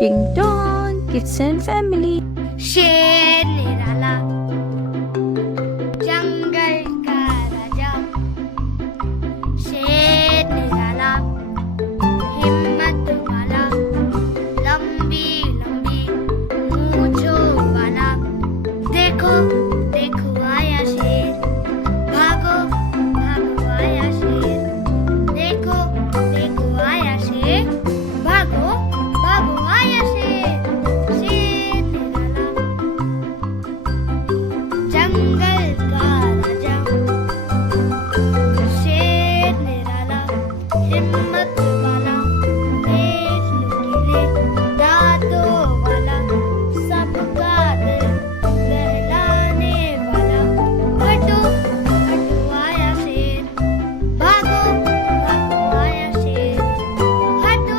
टिंग ton kids end family. शेर निराला, जंगल का राजा। शेर निराला, हिम्मत वाला, लंबी लंबी मूंछों वाला। देखो देखो आया शेर, भागो भागो आया शेर। देखो देखो आया शेर, भागो भागो आया शेर। शेर निराला, जंगल का राजा। शेर निराला, हिम्मत वाला, तेज नुकीले दांतों वाला, सबका दिल बहलाने वाला। हटो हटो आया शेर, भागो भागो आया शेर। हटो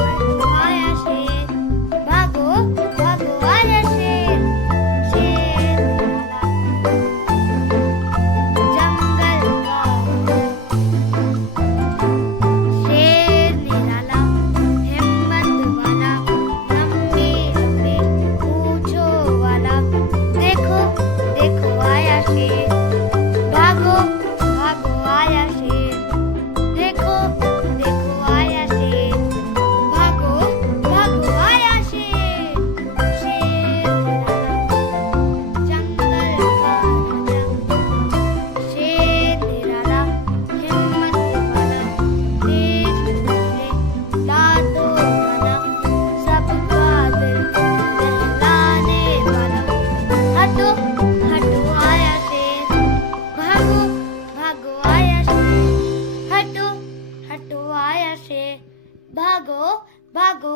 हटो आया शेर, भागो भागो आया शेर। शेर निराला, जंगल का शेर निराला, हिम्मत वाला, लंबी लंबी मूंछों वाला। देखो देखो आया शेर, भागो भागो आया शेर। देखो देखो आया शेर, भागो भागो आया शेर। शेर निराला, जंगल का राजा। शेर निराला, हिम्मत वाला, तेज नुकीले दांतों वाला, सबका दिल बहलाने वाला। हटो हटो आया शेर, भागो भागो आया शेर। हटो हटो आया शेर, भागो भागो